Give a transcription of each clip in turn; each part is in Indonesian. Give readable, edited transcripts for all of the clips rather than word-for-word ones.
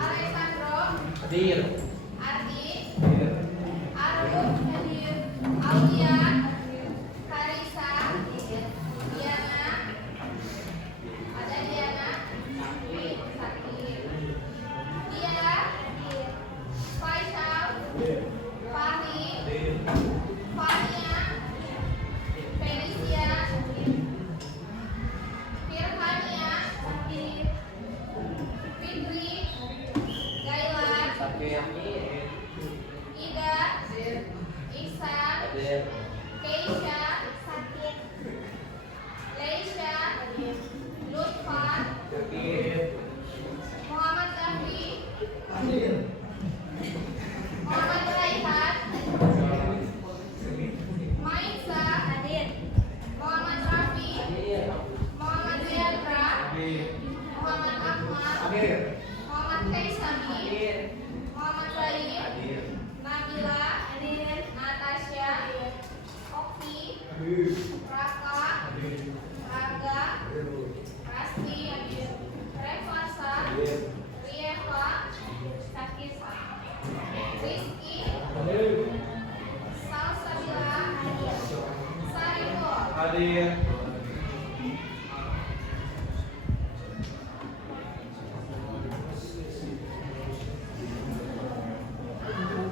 Alessandro Hadir. Ardi Hadir. Arun hadir Aulia Karisa Diana ada Diana Sakti Dia Faisal Fahri Fania Felicia Firhania Fitri Gailan Sakit. Ida Ihsan Hadir. Keisha Sakit Leisha Lutfan Sakit. Muhammad Zafri Hadir. Muhammad Raihan Maisa Hadir Muhammad Rafi Hadir. Muhammad Ziyadra Hadir. Muhammad Ahmad Hadir. Muhammad Kaisami Hadir. Muhammad Baik Hadir. Nabila Hadir Natasha Oki Hadir. Raka Hadir. Raga Hadir. Rasti Hadir Revasa Hadir. Rieva Sakisa Rizky Hadir. Salsabila Hadir Sariko Hadir.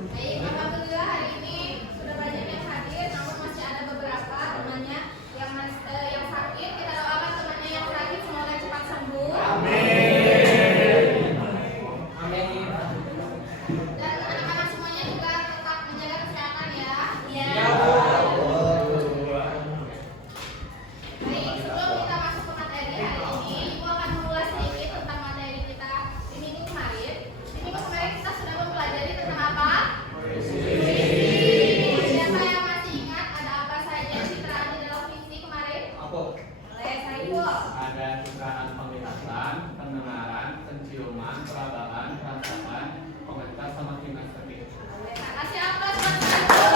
Baik, alhamdulillah hari ini sudah banyak yang hadir, namun masih ada beberapa temannya yang sakit. Kita doakan temannya yang sakit semoga cepat sembuh. Amin. Dan anak-anak semuanya juga tetap menjaga kesehatan ya. Iya. Baik, sebelum kita masuk ke materi hari ini, Ibu akan mengulas sedikit tentang materi kita di minggu kemarin. Di minggu kemarin kita sudah mempelajari tentang apa? Siapa yang masih ingat ada apa saja citraan di dalam visi kemarin? Apa? Boleh, Saiful. Ada citraan penglihatan, pendengaran, penciuman, perabaan, perasaan, komentar sama kinestetik. Boleh, Kak. Kasih aplaus buat Saiful.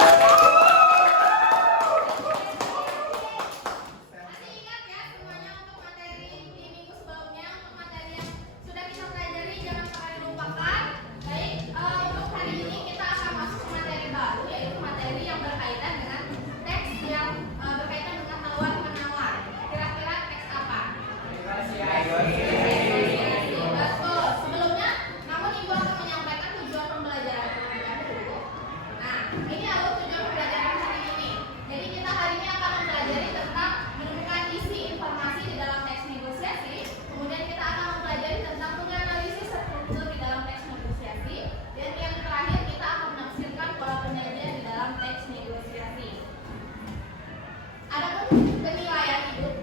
Masih ingat ya semuanya untuk materi di minggu sebelumnya, untuk materi yang sudah kita pelajari jangan sampai lupakan. Baik, untuk hari ini kita akan masuk ke materi baru, yaitu materi yang berkaitan dengan teks yang berkaitan dengan haluan penawar. Kira-kira teks apa? Betul. Sebelumnya, namun Ibu akan menyampaikan tujuan pembelajaran terlebih dahulu. Nah, ini adalah tujuan pembelajaran hari ini. Jadi kita hari ini akan mempelajari tentang menemukan isi informasi di dalam teks negosiasi. Kemudian kita akan mempelajari tentang menganalisis struktur di dalam teks negosiasi. Dan yang terakhir kita akan menafsirkan pola penyajian di dalam teks negosiasi. Adapun penilaian hidup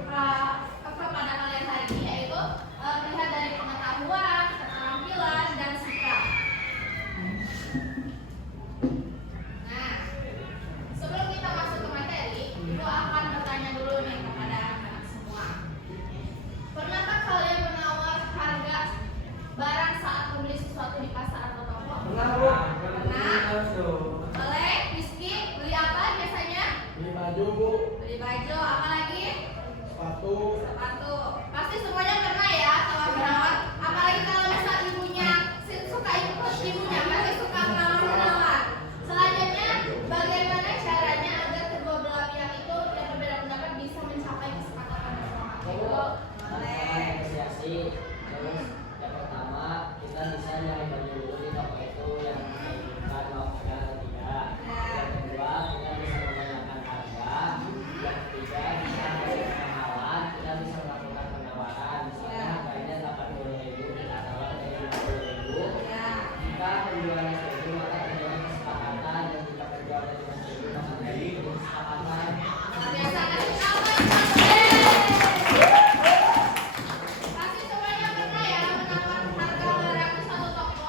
kepada kalian hari ini yaitu melihat dari pengetahuan, keterampilan, dan sikap. Nah, sebelum kita masuk ke materi, Ibu akan bertanya dulu nih kepada anak-anak semua. Pernahkah kalian menawar harga barang saat membeli sesuatu di pasar atau toko? Pernah? Boleh, Rizky, beli apa biasanya? Beli baju, Bu. Beli baju, apa lagi? Sepatu. Sepatu. Pasti semuanya pernah ya kalau menawar. Apalagi kalau misal ibunya suka ikut ibunya, pasti suka menawar. Selanjutnya, bagaimana caranya agar kedua belah pihak itu yang berbeda pendapat bisa mencapai kesepakatan bersama? Ibu, boleh. Negosiasi. Terus yang pertama kita bisa nyari baju dulu di toko itu yang diinginkan mau ada atau tidak. Yang kedua kita bisa menanyakan harga. Yang ketiga bisa kasih kemahalan. Kita bisa melakukan penawaran. Misalnya harganya 80.000 kita tawar dari 50.000. Ya. Jika penjualannya setuju maka terjadi kesepakatan, dan jika penjualannya tidak setuju maka terjadi kesepakatan. Luar biasa, kasih aplaus. Pasti semuanya pernah ya menawar harga barang di suatu toko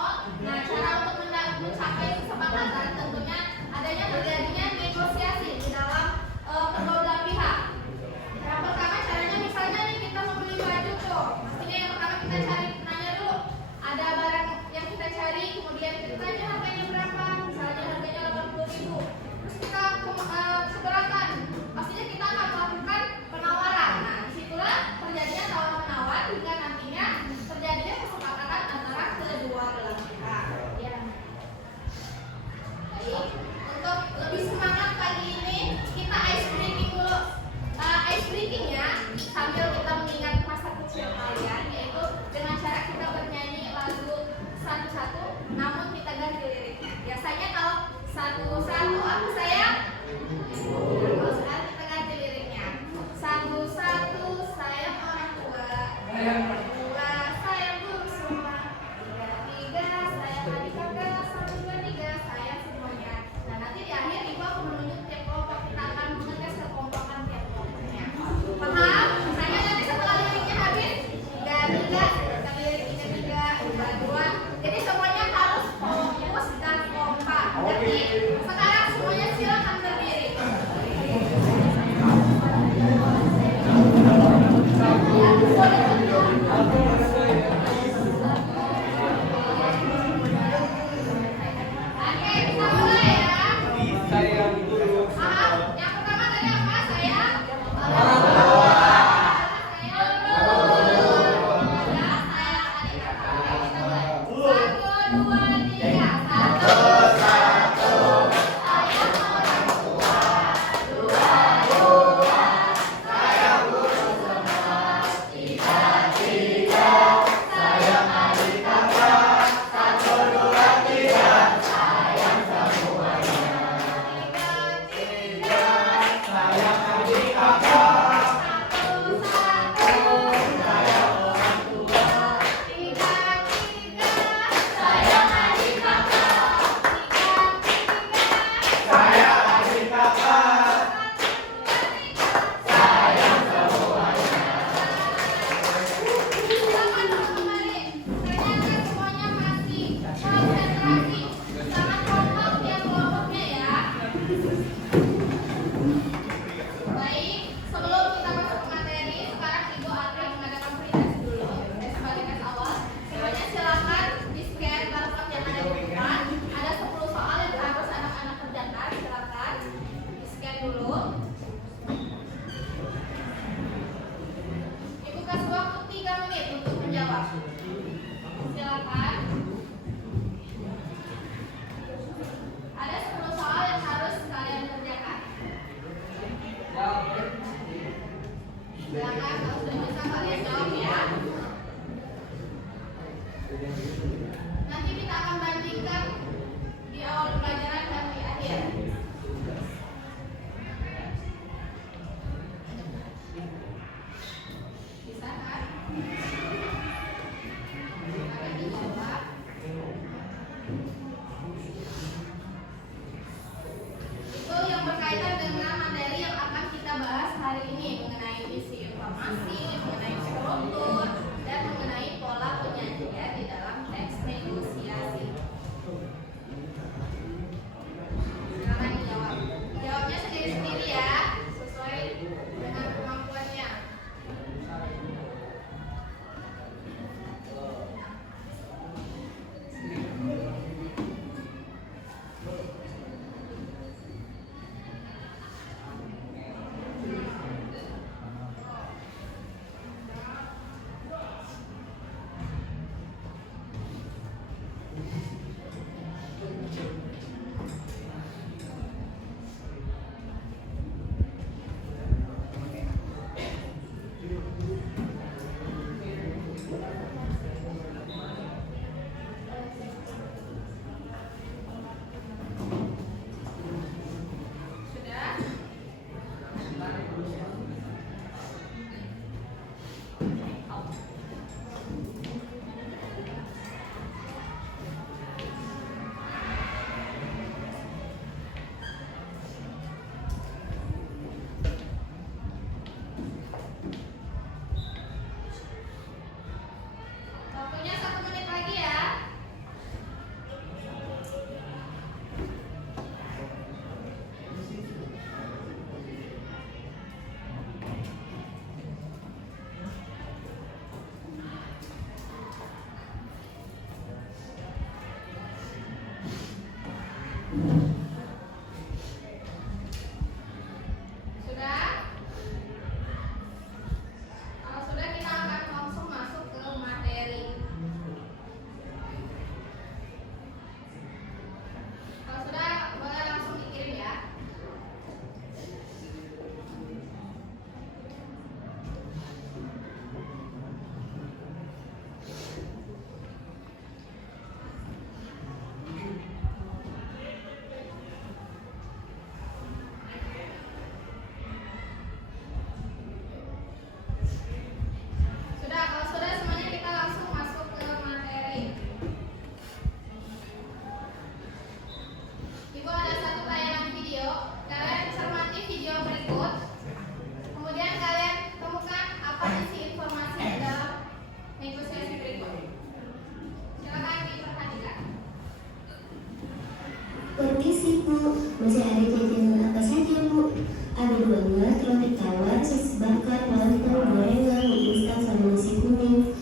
Permisi Bu, masih ada jajanan apa saja Bu? Ada donat, roti tawar, sis bakar, lontong, gorengan, mie instan, sama nasi kuning.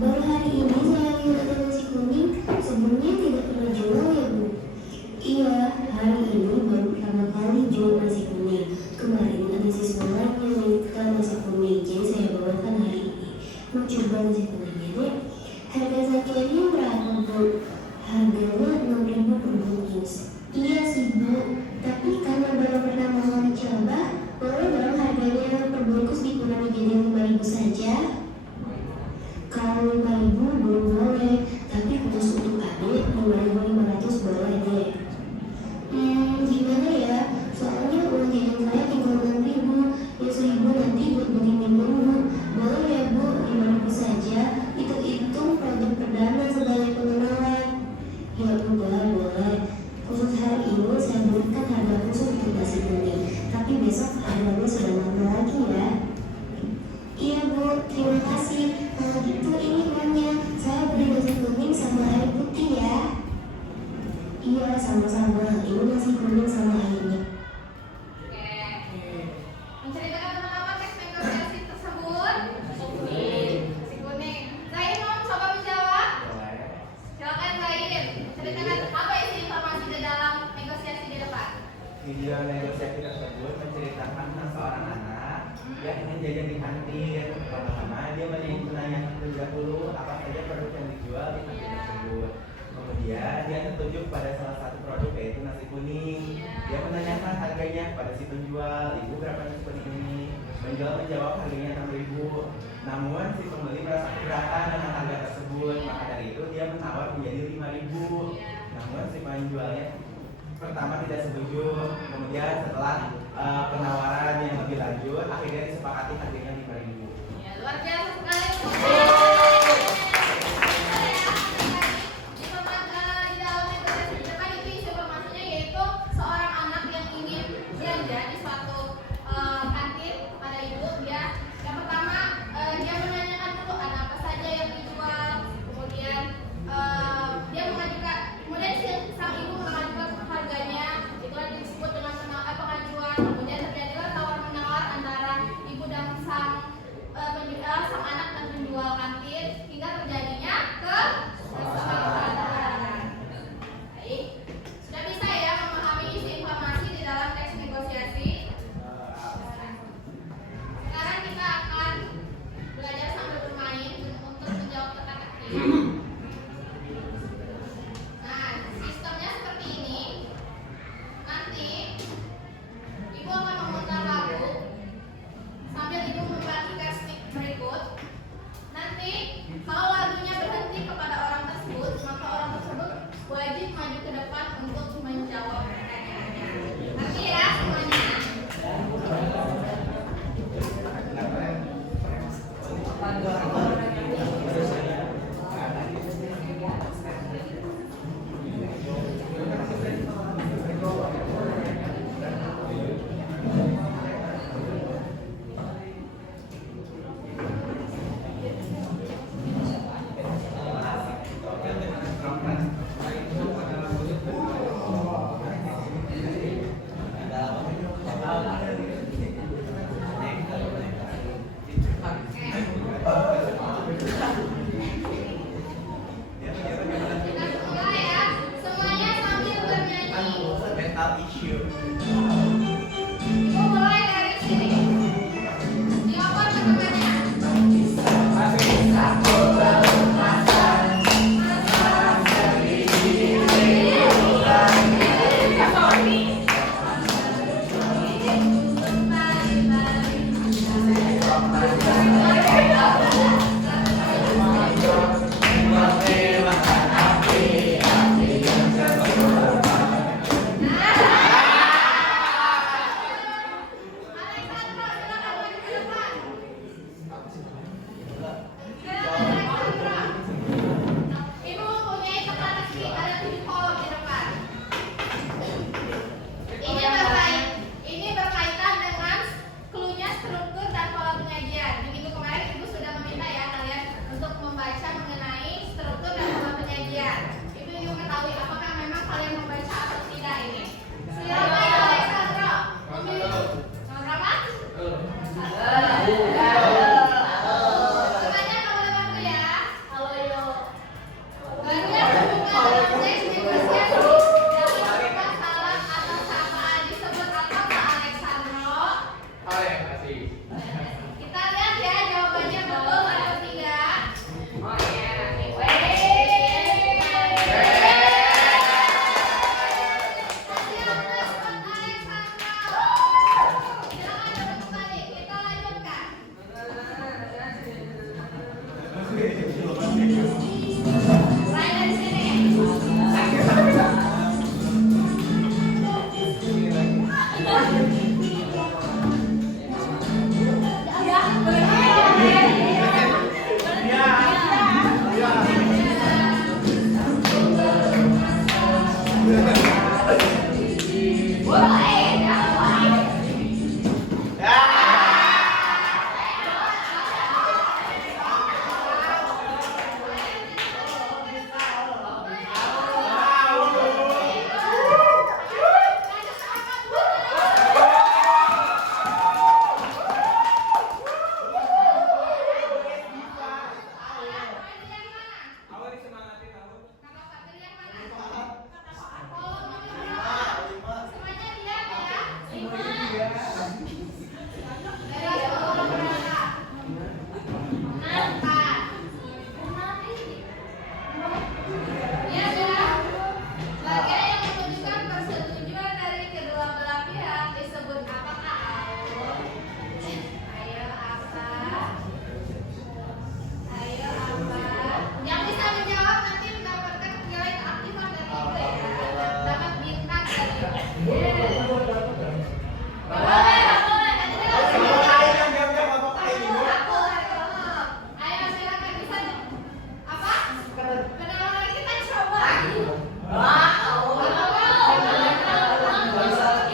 Baru hari ini saya lihat ada nasi kuning, sebelumnya tidak pernah jual ya Bu? Iya, hari ini baru pertama kali jual nasi kuning. Kemarin ada siswa lain yang minta nasi kuning, jadi saya bawakan hari ini. Mau coba nasi kuningnya deh. Harga satuannya berapa Bu? Harganya 6.000 per bungkus. Iya sih Bu, tapi karena baru pertama kali coba, boleh dong harganya per bungkus dikurangi jadi 5.000 saja? Kalau 5.000 belum boleh, tapi khusus untuk adik 5.500 boleh deh. Gimana ya? Soalnya uang jajan saya tinggal 6.000, ya 1.000 nanti buat beli minum Bu. Boleh ya Bu, 5.000 saja. Itu produk perdana sebagai pengenalan. Ya udah boleh. Khusus hari ini saya berikan harga khusus untuk nasi kuning, tapi besok harganya sudah normal lagi ya. Iya Bu, terima kasih. Kalau gitu ini uangnya, saya beli nasi kuning sama air putih ya. Iya sama-sama, ini nasi kuning sama airnya. Oke. Menceritakan tentang apa teks negosiasi tersebut? Nasi kuning. Zain mau coba menjawab? Silakan Zain. Ceritakan apa isi informasi di dalam negosiasi di depan? Video negosiasi tersebut menceritakan tentang seorang anak yang ingin jajan di kantin. Pertama dia menanyakan terlebih dahulu apa saja produk yang dijual di kantin tersebut. Kemudian dia tertuju pada salah satu produk yaitu nasi kuning. Dia menanyakan harganya kepada si penjual, ibu berapa nasi kuning ini? Penjual menjawab harganya 6.000. Namun si pembeli merasa keberatan dengan harga tersebut, maka dari itu dia menawar menjadi 5.000. Namun si penjualnya pertama tidak setuju. Kemudian setelah penawaran yang lebih lanjut, akhirnya disepakati harganya 5.000. Ya, luar biasa sekali. Di dalam negosiasi di depan itu isi informasinya yaitu seorang anak yang ingin belanja di suatu kantin pada ibu. Yang pertama dia menanyakan dulu ada apa saja yang dijual. Kemudian sang ibu mengajukan harganya. Itulah disebut dengan pengajuan. Kemudian terjadilah tawar menawar antara ibu dan sang anak dan penjual kantin.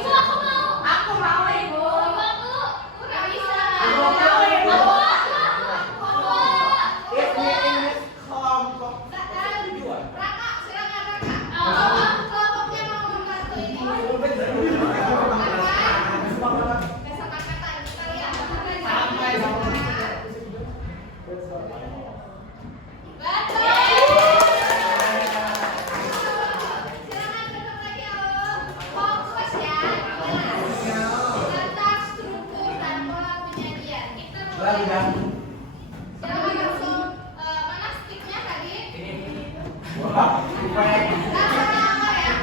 Ibu aku mau. Aku mau ibu. Ibu aku nggak bisa. Aku mau, Ibu. Kelompok. Raka, silakan Raka. Kelompoknya mau membantu ini. Kesepakatan kita lihat. Sampai Betul. Silakan bentuk lagi Om. Fokus ya. Tata struktur dan pola penyajian. Kita mulai. Silakan langsung mana sticknya tadi? Wah, supaya Langsung nomor ya.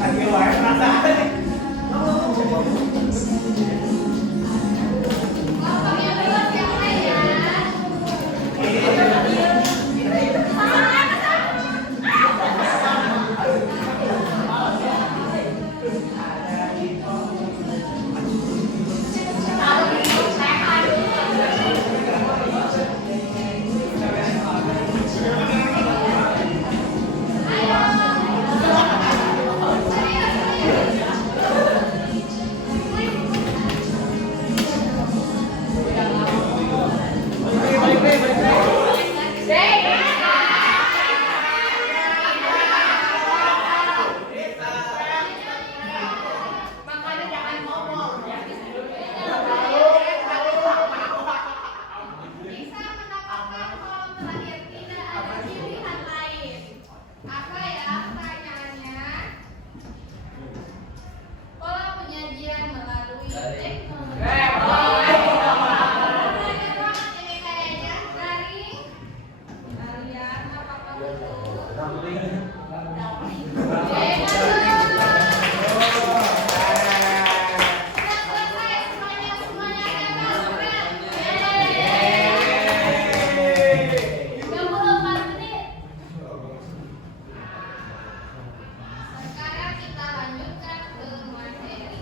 Kasih wae perasaan. Kelompok yang dulu siapa ya? Makanya jangan ngomong. Bisa mendapatkan kolom terakhir, tidak ada pilihan lain. Apa ya pertanyaannya? Pola penyajian melalui teknologi. Banyak banget ini kayaknya. Daring. Kalian apakah betul? Sekarang kita lanjutkan ke materi.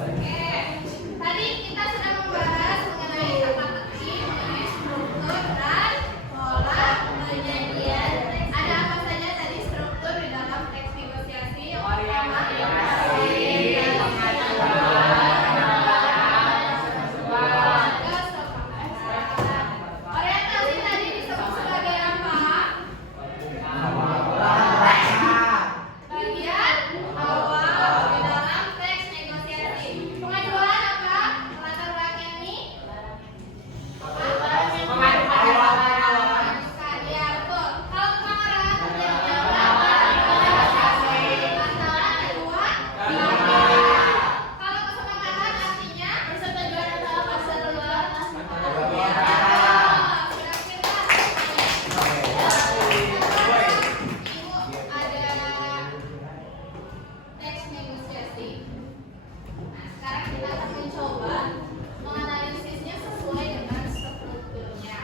Oke, tadi kita sudah membahas mengenai teka-teki, mengenai struktur dan pola penyajian. Ada apa saja tadi struktur di dalam teks negosiasi? Yang pertama, orientasi tadi disebut sebagai apa? Bagian awal di dalam teks negosiasi. Pengajuan apa? Latar belakang ini? Mengajukan, ya betul. Kalau kemarin terjadi apa? Antara kedua. Kalau kesepakatan artinya persetujuan antara persetujuan. Teks negosiasi. Nah, sekarang kita akan mencoba menganalisisnya sesuai dengan strukturnya.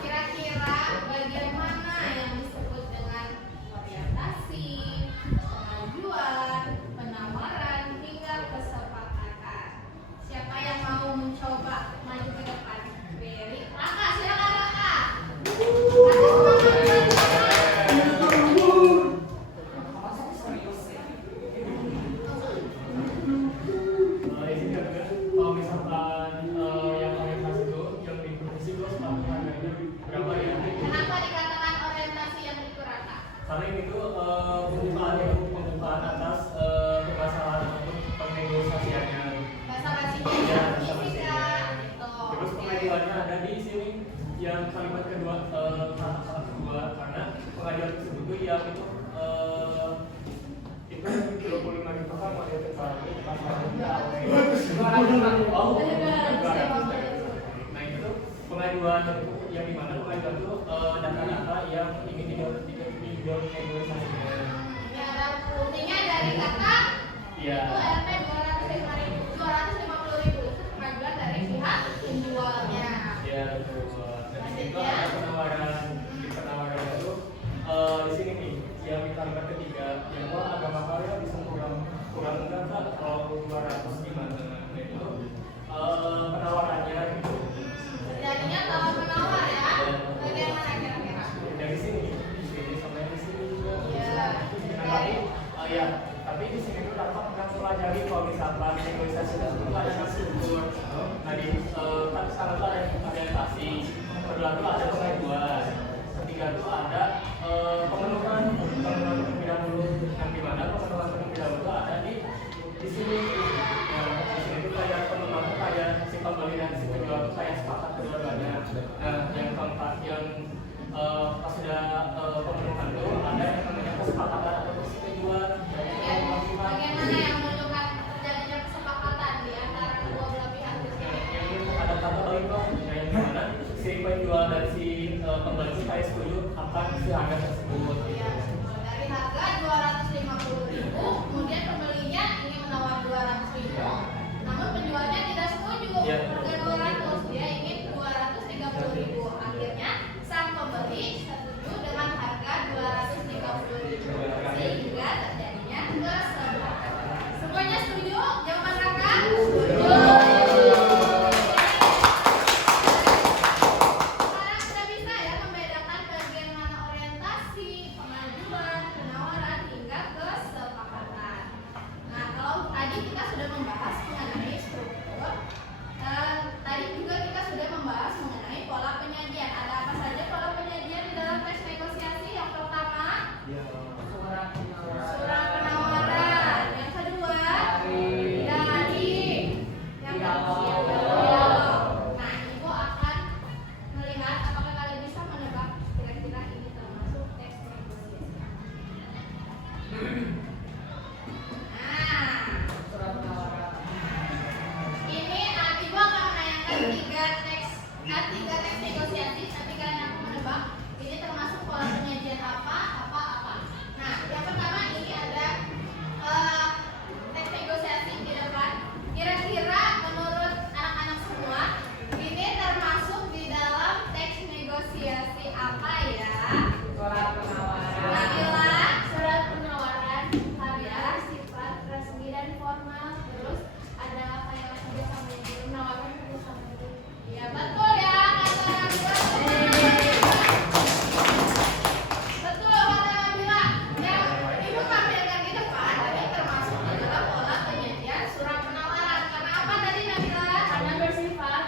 Kira-kira bagian mana yang disebut dengan orientasi, pengajuan, penawaran, hingga kesepakatan? Siapa yang mau mencoba maju ke depan? Beri, Raka, silakan Raka. Kalau misalkan yang orientasi itu yang diproduksi itu harganya berapa ya? Kenapa dikatakan orientasi yang itu Raka? Karena ini tuh pembukaan atas permasalahan untuk penegosiasiannya. Bahasa basinya Iya, ya, bahasa fisika basinya. gitu. Terus pengajuannya ada di sini yang kalimat kedua, kata kedua, karena pengajuan tersebut tuh yang itu 25.000 kan mau dia terpakai Nah itu tuh pengajuan yang dimana pengajuan tuh data-data yang ingin dinegosiasikan. Ya, intinya dari kata Iya. itu RP 250.000 itu pengajuan dari pihak penjualnya. Ya betul. Dan di situ ada penawaran. Di penawaran itu di sini nih yang di kalimat ketiga yang wah agak mahal ya bisa kurang enggak Kak? Kalau 200 gimana? Nah itu penawarannya gitu. Jadinya kalau menawar ya, bagaimana kira-kira? Dari sini sampai di sini juga. Iya. Nah, tapi ya, tapi di sini tuh dapat pelajari kalau misalkan kedua itu ada pengajuan, ketiga itu ada pemenuhan terlebih dahulu, yang dimana pemenuhan terlebih dahulu itu ada di sini. Ya, di sini itu kayak pemenuhan itu kayak si pembeli dan si penjual itu kayak sepakat kedua-duanya. Nah, yang keempat yang pas sudah pemenuhan itu ada yang namanya kesepakatan atau persetujuan. Bagaimana yang menunjukkan terjadinya kesepakatan di antara kedua belah pihak di sini? Yang ini ada kata baiklah, yang dimana si penjual dan si pembeli itu kayak setuju akan si harga tersebut. Ya, dari harga 250.000, kemudian pembelinya ingin menawar 200.000, namun penjualnya tidak setuju Ya. harga 200, dia ingin 230.000. Akhirnya sang pembeli setuju dengan harga 230.000 sehingga terjadinya kesepakatan. Semuanya setuju? Jawaban kakak? Setuju. Sekarang sudah bisa ya membedakan bagian mana orientasi, pengajuan, penawaran hingga kesepakatan. Nah, kalau tadi kita sudah membahas mengenai struktur, tadi juga kita sudah membahas mengenai pola penyajian. Ada apa saja pola penyajian di dalam teks negosiasi? Yang pertama, surat penawaran. Yang kedua, dari. Yang ketiga, dialog. Nah, Ibu akan melihat apakah kalian bisa menebak kira-kira ini termasuk teks negosiasi. Nah, ini Ibu akan menayangkan tiga teks negosiasi. Nanti kalian akan menebak ini termasuk pola penyajian apa. Nah, yang pertama ini ada teks negosiasi di depan. Kira-kira menurut anak-anak semua ini termasuk di dalam teks negosiasi apa ya? Nabila, surat penawaran. Nabila, sifat resmi dan formal. Terus ada kayak kerjasama yang belum menawarkan kerjasama itu. Ya betul ya kata Nabila. Betul kata Nabila. Yang Ibu tampilkan di depan tadi termasuk adalah pola penyajian surat penawaran. Karena apa tadi Nabila? Karena bersifat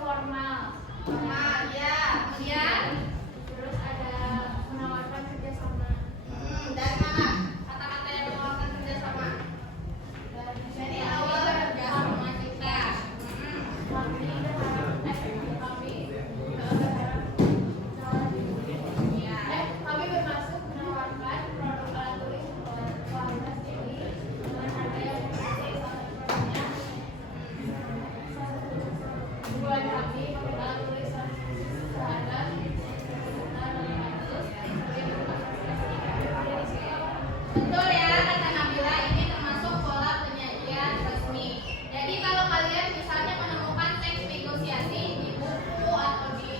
formal. Formal ya. Kemudian terus ada menawarkan kerjasama. Dari mana kata-kata yang menawarkan kerjasama? Jadi awal kerjasama kita. Kami berharap kami bermaksud menawarkan produk alat tulis kualitas tinggi dengan harga yang bersih salah satunya buat kami alat tulis seharga betul ya kata Nabila, ini termasuk pola penyajian resmi. Jadi kalau kalian misalnya menemukan teks negosiasi di buku atau di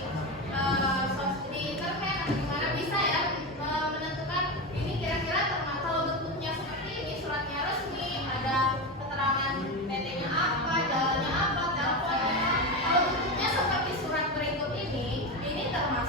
internet atau gimana, bisa ya menentukan ini kira-kira termasuk. Kalau bentuknya seperti ini, suratnya resmi, ada keterangan PT-nya apa, jalannya apa, teleponnya. Kalau bentuknya seperti surat berikut ini termasuk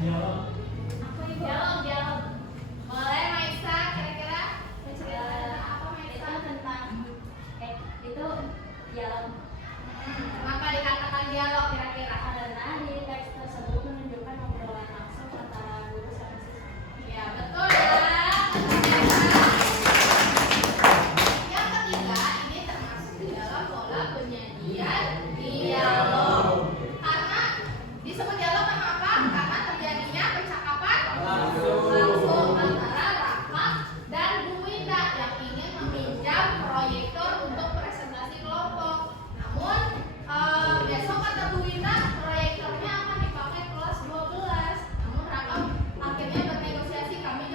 Dialog. Dialog. Boleh Maisa, kira-kira bercerita tentang apa Maisa? Itu dialog. Kenapa dikatakan dialog kira-kira? Karena di teks tersebut menunjukkan obrolan langsung antara guru sama siswa. Ya betul ya. Yang ketiga ini termasuk di dalam pola penyajian dialog. Karena disebut dialog kenapa? Karena terjadinya percakapan langsung antara Raka dan Bu Winda yang ingin meminjam proyektor untuk presentasi kelompok. Namun besok kata Bu Winda proyektornya akan dipakai kelas 12. Namun Raka akhirnya bernegosiasi, kami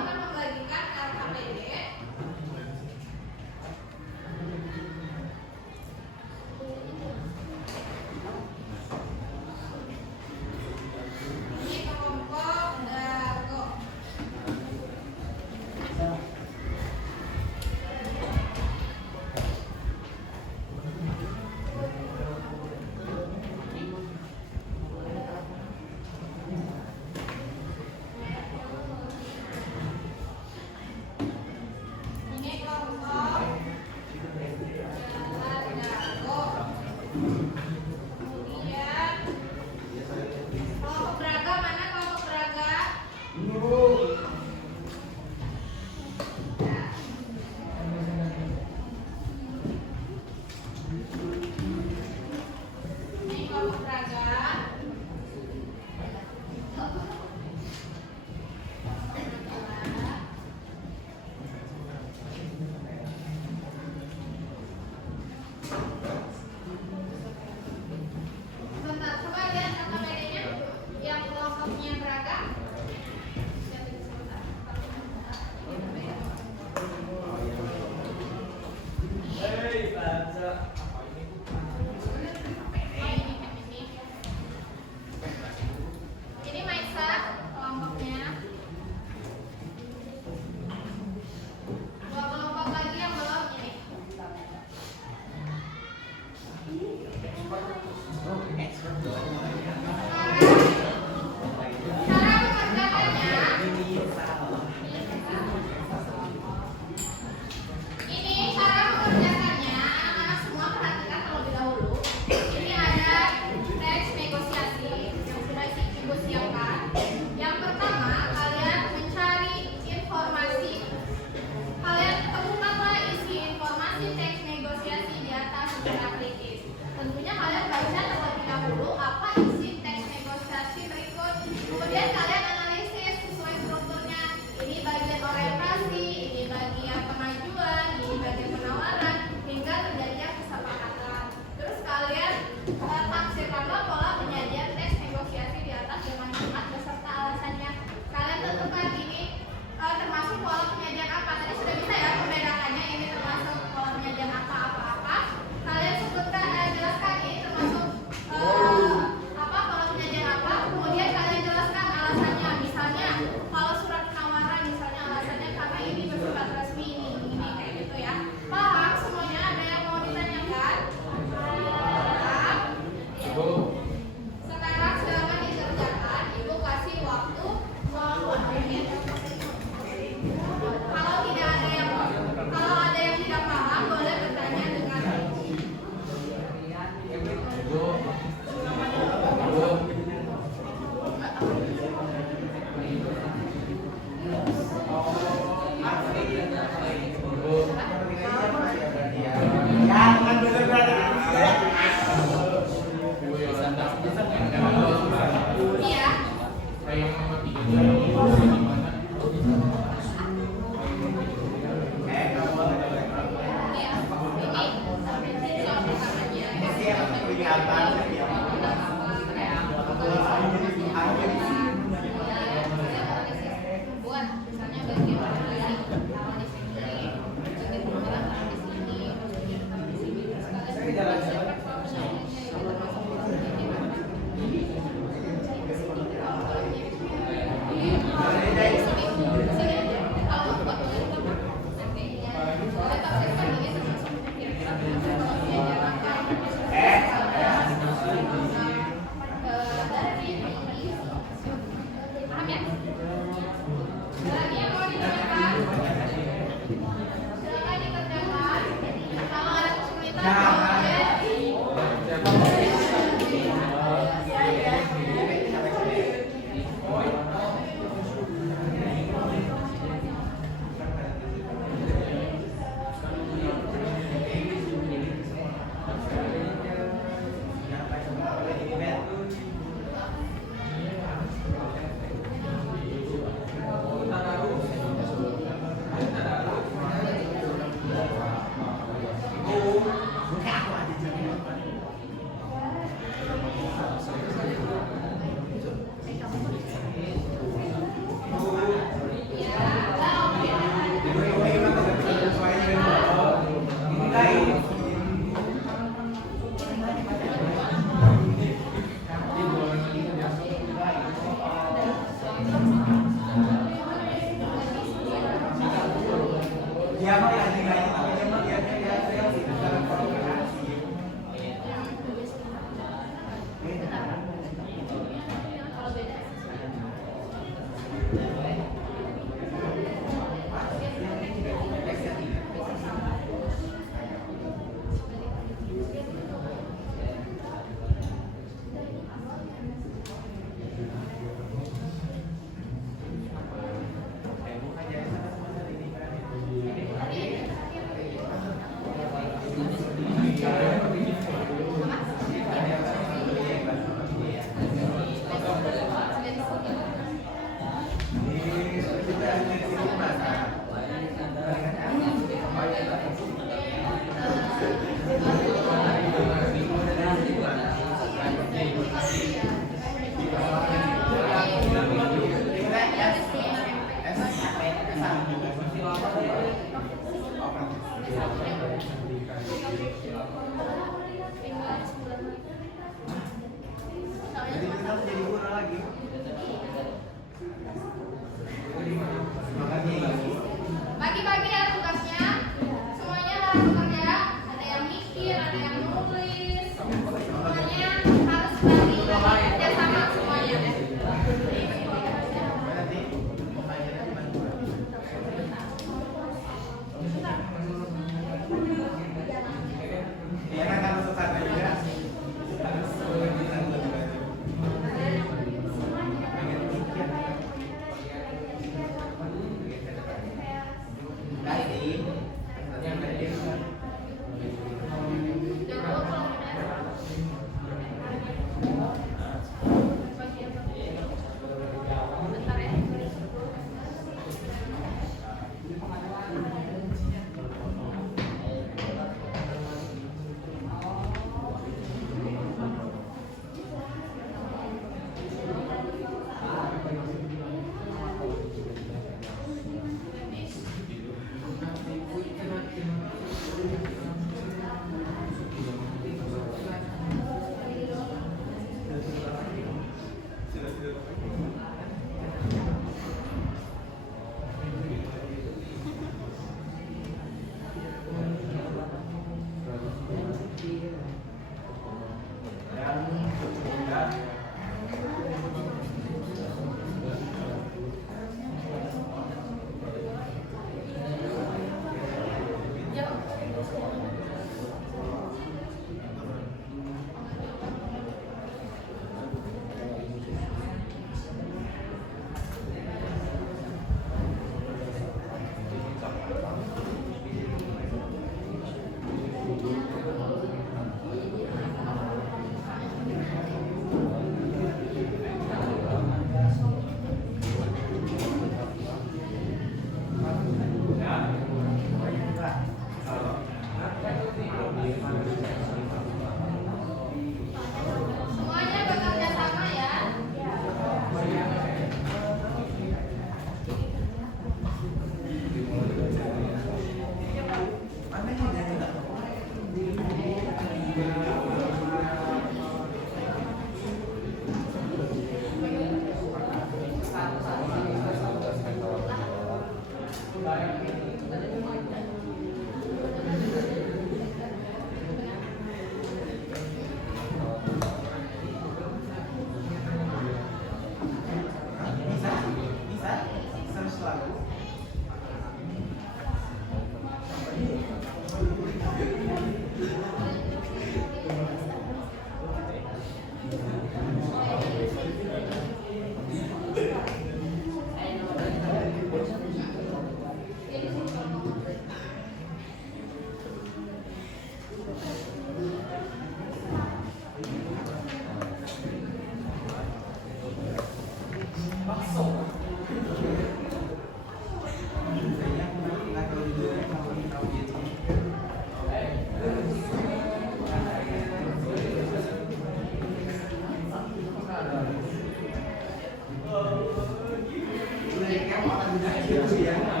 Itu ya.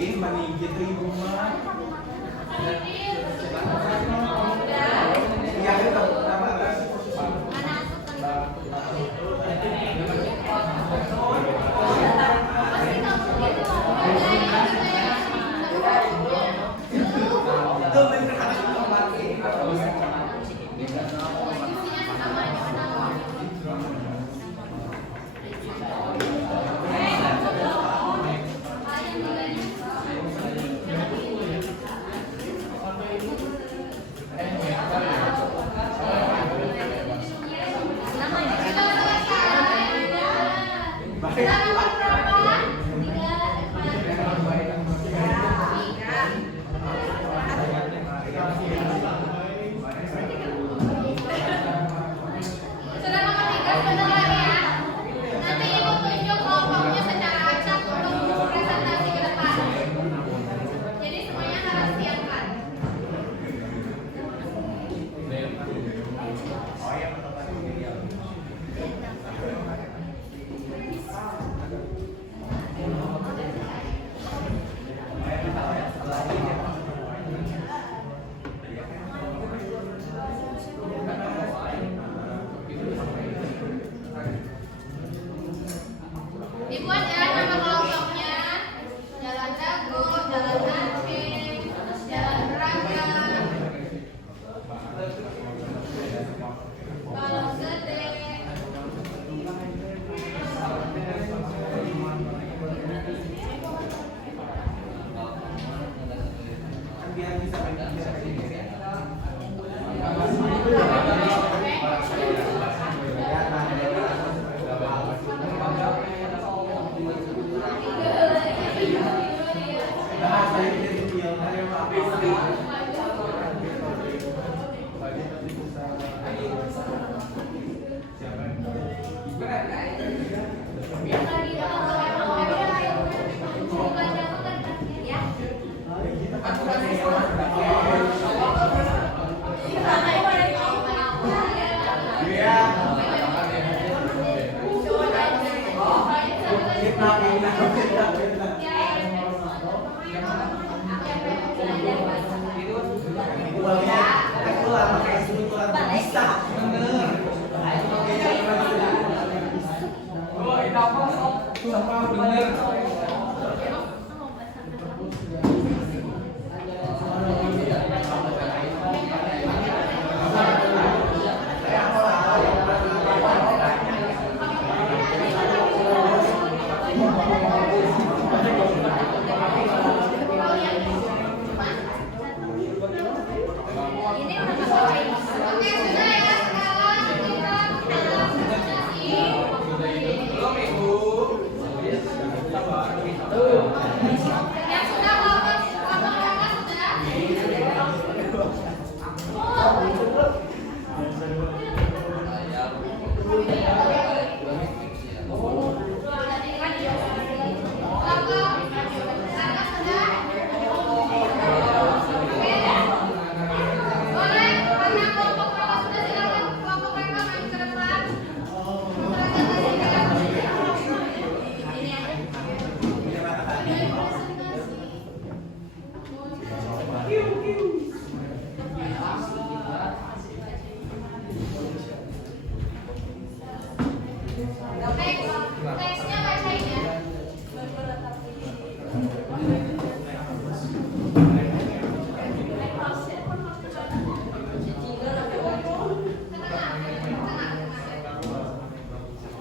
Ini meninggi ribu mah. Iya itu nama itu bener Sudah nomor 3 sebentar lagi ya. Nanti ibu tunjuk kelompoknya secara acak untuk presentasi ke depan. Jadi semuanya harus siapkan. Dibuat ya nama kelompoknya. Jalan Dago, Jalan Aceh, Jalan Braga, Balong Gede. biar bisa Oke, sudah ya. Sekarang kita presentasi. Yang sudah kelompok mereka sudah. Teksnya bacain ya.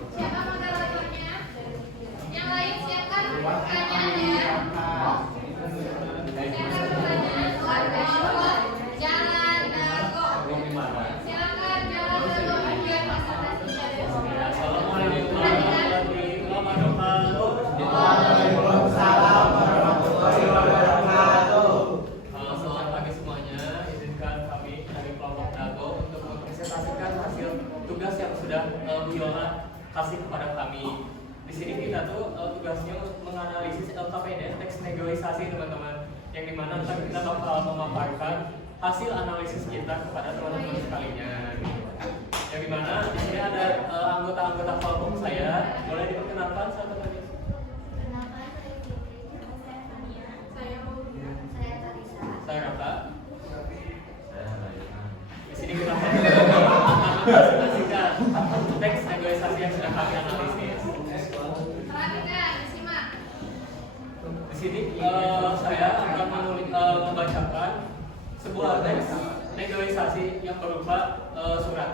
Siapa moderatornya? Yang lain siapkan pertanyaannya. Siapkan pertanyaan. Kelompok Jalan Dago. Silakan Jalan Dago biar presentasi dari tugas yang sudah Bu Yola kasih kepada kami. Di sini kita tuh tugasnya menganalisis LKPD, teks negosiasi teman-teman, yang dimana ntar kita bakal memaparkan hasil analisis kita kepada teman-teman sekalian. Yang dimana di sini ada anggota-anggota kelompok saya, boleh diperkenalkan satu lagi. Perkenalkan, saya Fitri, nama saya Fania. Saya Maulina. Saya Tarisa. Saya Raka. Saya Rayana. Di sini kita presentasikan teks negosiasi yang sudah kami analisis. Perhatikan, disimak. Di sini saya akan membacakan sebuah teks negosiasi yang berupa surat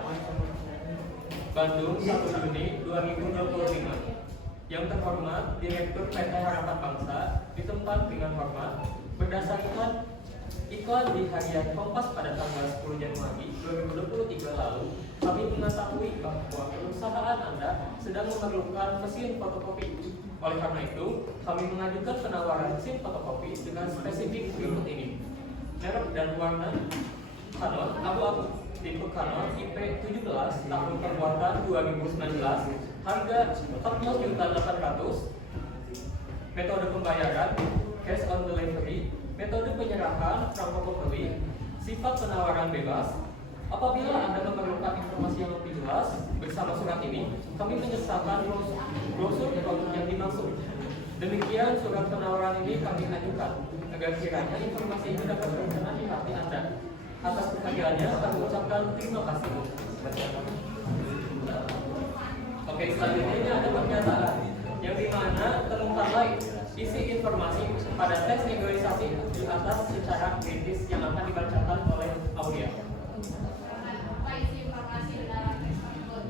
Bandung 1 Juni 2025. Yang terhormat Direktur PT Harapan Bangsa, ditempat dengan hormat berdasarkan iklan di harian Kompas pada tanggal 10 Januari 2023 lalu, kami mengetahui bahwa perusahaan Anda sedang memerlukan mesin fotokopi. Oleh karena itu, kami mengajukan penawaran mesin fotokopi dengan spesifik berikut ini. Merek dan warna Canon abu-abu, tipe Canon IP 17 tahun pembuatan 2019, harga 14.800.000. Metode pembayaran cash on delivery. Metode penyerahan perangkat pembeli. Sifat penawaran bebas. Apabila Anda memerlukan informasi yang lebih jelas bersama surat ini, kami menyesalkan brosur produk yang dimaksud. Demikian surat penawaran ini kami ajukan agar kiranya informasi ini dapat berkenan di hati Anda. Atas perhatiannya kami ucapkan terima kasih. Oke, selanjutnya ini ada pernyataan yang dimana temukanlah isi informasi pada teks negosiasi di atas secara kritis yang akan dibacakan oleh audio. Apa isi informasi dalam teks tersebut?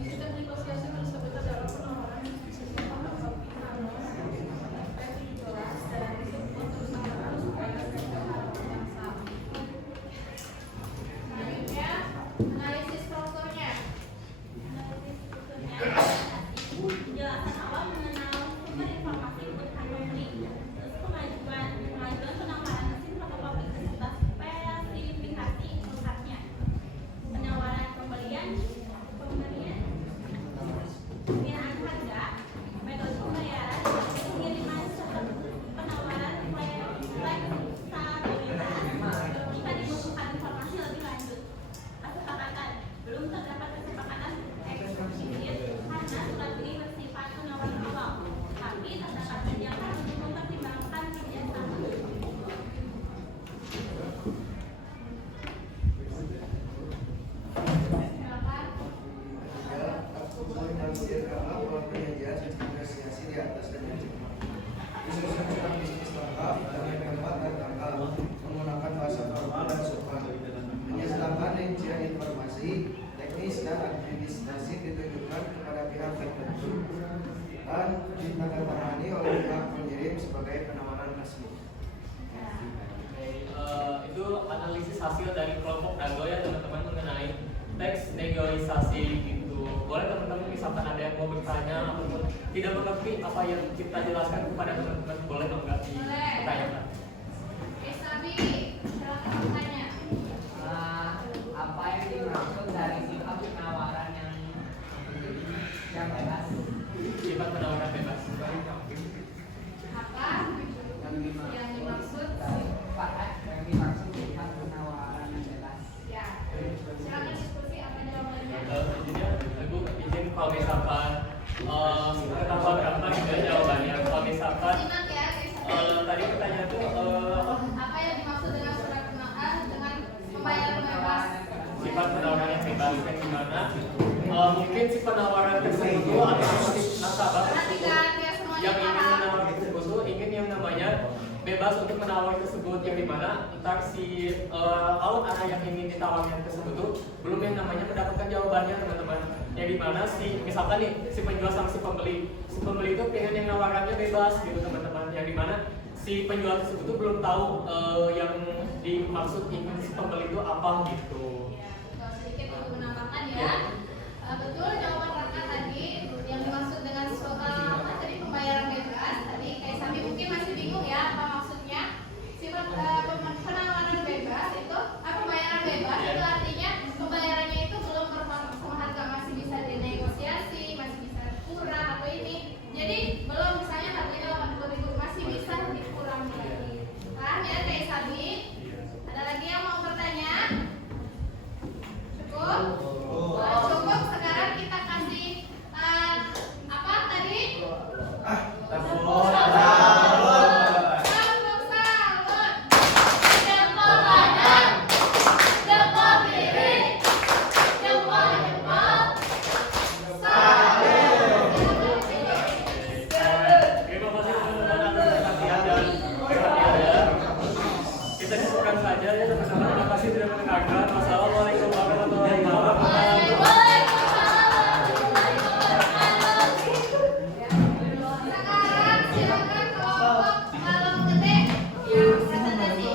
Isi teks negosiasi tersebut adalah penawaran sistem fotokopi Canon P17 dan disebut perusahaan supaya PT Harapan Bangsa. Selanjutnya, analisis strukturnya. Penjelasan awal mengenal sumber informasi kebutuhan pembeli, terus pengajuan penawaran mesin fotokopi beserta spesifikasi produknya, penawaran pembelian, pengiraan harga, metode pembayaran, pengiriman serta penawaran fleksibilitas jika dibutuhkan informasi lebih lanjut. Kesepakatan belum terdapat kesepakatan eksplisit karena surat ini bersifat penawaran awal, tapi terdapat perjanjian untuk mempertimbangkan kerjasama. Silakan. Komunikasi karena perjanjian negosiasi di atas dan disusun surat bisnis lengkap dengan tempat dan tanggal menggunakan bahasa formal dan sopan, menyertakan rincian informasi teknis dan administrasi ditujukan kepada pihak tertentu dan ditandatangani oleh pihak pengirim sebagai penawaran resmi. Itu analisis hasil dari kelompok Dago ya teman-teman mengenai teks negosiasi gitu. Boleh teman-teman misalkan ada yang mau bertanya ataupun tidak mengerti apa yang kita jelaskan kepada teman-teman, boleh dong nggak ditanyakan. Oke, Sabi, silakan bertanya. Apa yang dimaksud dari sifat penawaran yang bebas? Sifat penawaran bebas. Apa yang dimaksud? Yang dimaksud sifat penawaran yang bebas. Ya, silakan diskusi apa jawabannya. Intinya, Ibu izin kalau misalkan ketahuan berapa gitu ya jawabannya. Kalau misalkan Simak ya, guys. tadi pertanyaan itu apa? Apa yang dimaksud dengan surat penawaran dengan pembayaran bebas? Sifat penawaran yang bebas yang dimana mungkin si penawaran tersebut itu atau si nasabah Perhatikan biar semuanya yang ingin paham. menawar tersebut tuh ingin yang namanya bebas untuk menawar tersebut, yang dimana entar si anak yang ingin ditawarkan tersebut tuh belum yang namanya mendapatkan jawabannya teman-teman, yang dimana si misalkan nih si penjual sama si pembeli itu pengen yang nawarannya bebas gitu teman-teman, yang dimana si penjual tersebut tuh belum tahu yang dimaksud ingin si pembeli itu apa gitu. Ya, betul. Sedikit untuk menambahkan ya. Betul jawaban Raka tadi yang dimaksud dengan soal apa tadi pembayaran bebas. Tadi kayak Sami mungkin masih bingung ya apa maksudnya. Sifat penawaran bebas itu pembayaran bebas itu artinya pembayarannya itu belum Cukup. Sekarang kita kasih apa tadi? Telepon. Tepuk salut. Jempol kanan, jempol kiri, jempol salut. Terima kasih teman-teman atas perhatian dan perhatiannya. Kita cukupkan saja ya sama-sama. Terima kasih sudah mendengarkan. Wassalamualaikum warahmatullahi wabarakatuh. Sekarang silakan kelompok malam gede yang presentasi.